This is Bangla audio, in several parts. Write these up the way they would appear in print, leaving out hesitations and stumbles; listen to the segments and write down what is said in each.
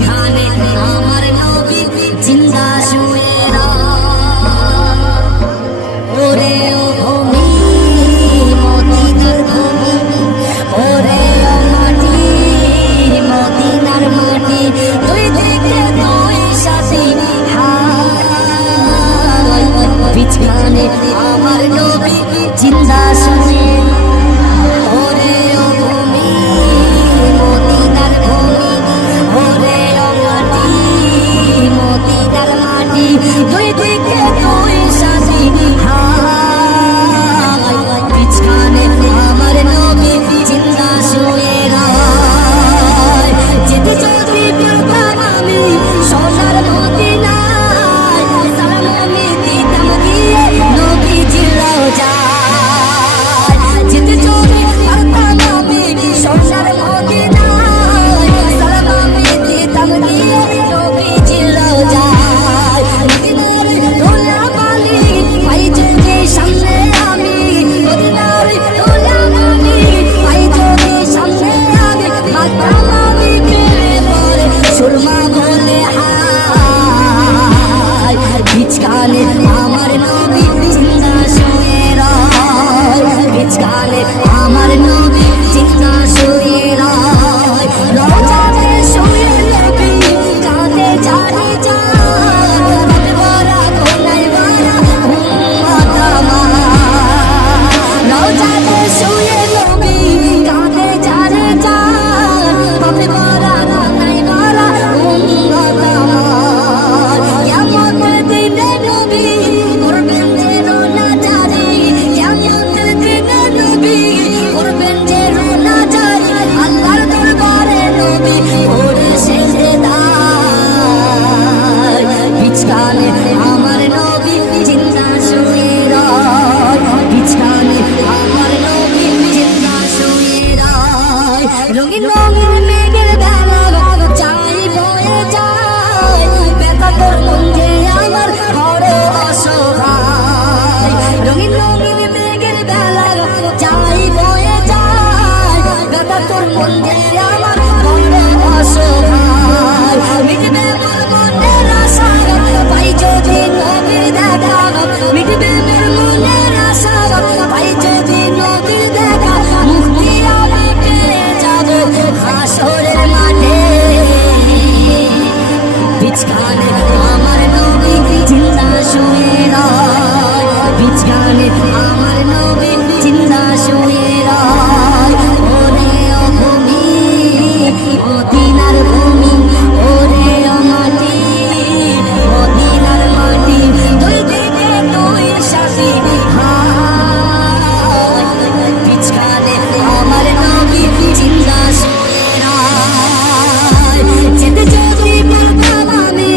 বিছখানে আমার নবী জিন্দা শুয়ে ওরে ও ভূমি মদিনার ভূমি ওরে ও মাটি মদিনার মাটি তুই দেখে তুই সাথী বিছখানে আমার নবী জিন্দা শুয়ে ওরে ও ভূমি মদিনার ভূমি ওরে ও মাটি মদিনার মাটি তুই দেখে তুই সাথী বিছখানে আমার নবী জিন্দা শুয়ে যেতে যদি পারতাম আমি সোনার মদিনায় সালাম আমি দিতাম দিয়ে নবী জিরাও যায় যেতে যদি পারতাম আমি সোনার মদিনায় সালাম আমি দিতাম দিয়ে নবী জিরাও যায় মদিনার দোলা বালি পাই যদি সামনে আমি মদিনার দোলা বালি পাই যদি সামনে আমি মাতাম আমি পেরে পরে সুরমা বলে হায় বিছখানে আমার নবী জিন্দা শুয়ে বিছখানে আমার নবী জিন্দা শুয়ে রওজাতে শুয়ে নবী কাঁদে জারি যায় রাতে ভরা কোনায় ভরা উম্মত আমার রওজাতে শুয়ে নবী কাঁদে জারি যায় রাতে ভরা কোনায় ভরা উম্মত আমার কিয়ামতের দিনে নবী করবেন যে রোনা জারি কিয়ামতের দিনে নবী করবেন যে রোনা জারি আল্লাহর দরবারে নবী পড়ে সেজদায় বিছখানে আমার নবী জিন্দা শুয়ে বিছখানে আমার নবী জিন্দা শুয়ে রঙিন রঙিন মেঘের বেলা চাই বয়ে যায় ব্যথা তোর মন যে আমার বড় অসহায় রঙিন রঙিন মেঘের বেলা চাই বয়ে যায় ব্যথা তোর মন যে আমার বড় অসহায় মিটবে মোর মনের আশা পাই যদি নবীর দেখা মিটবে মোর মনের আশা পাই যদি নবীর দেখা মুক্তি আমি পেয়ে যাব হাসরের মাঠে বিছখানে আমার নবী জিন্দা শুয়ে বিছখানে আমার নবী জিন্দা শুয়ে ওরে ও ভূমি মদিনার ভূমি ওরে ও মাটি মদিনার মাটি তুই দেখে তুই সাথী বিছখানে আমার নবী জিন্দা শুয়ে যেতে যদি পারতাম আমি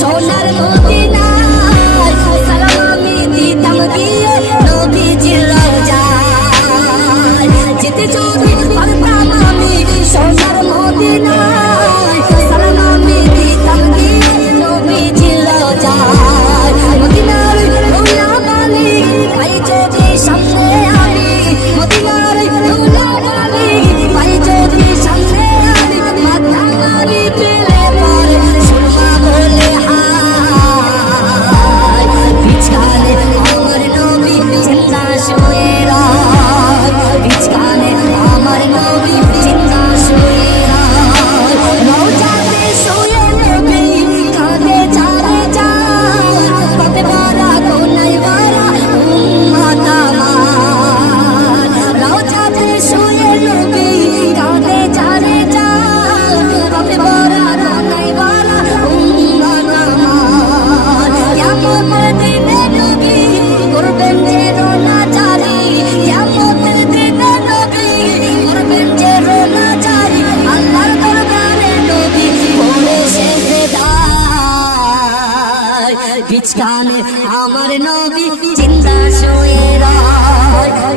সোনার মদিনায় সালাম আমি দিতাম দিয়ে নবী জিরাও যায় যেতে যদি পারতাম আমি সোনার মদিনায় সালাম আমি দিতাম দিয়ে নবী জিরাও যায় মদিনার দোলা বালি পাই যদি সামনে আমি মদিনার দোলা বালি পাই যদি সামনে আমি মাথা আমি পেলে পরে সুরমা বলে হায় বিছখানে আমার নবী জিন্দা শুয়ে বিছখানে আমার নবী জিন্দা শুয়ে রওজাতে শুয়ে নবী কাঁদে জারি যায় রাতে ভরা কোনায় ভরা উম্মত আমার রওজাতে শুয়ে নবী কাঁদে জারি যায় রাতে ভরা কোনায় ভরা উম্মত আমার কিয়ামতের দিনে নবী করবেন যে রোনা জারি কিয়ামতের দিনে নবী করবেন যে রোনা জারি আল্লাহর দরবারে নবী পড়ে সেজদায় বিছখানে আমার নবী জিন্দা শুয়ে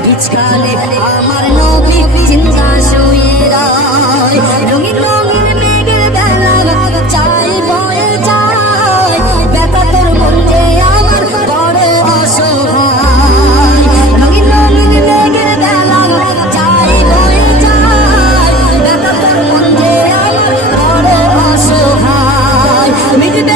বিছখানে আমার নবী জিন্দা শুয়ে রঙিন রঙিন মেঘের বেলা চাই বয়ে যায় ব্যথা তোর মন যে আমার বড় অসহায় রঙিন রঙিন মেঘের বেলা চাই বয়ে যায় ব্যথা তোর মন যে আমার বড় অসহায় মিটবে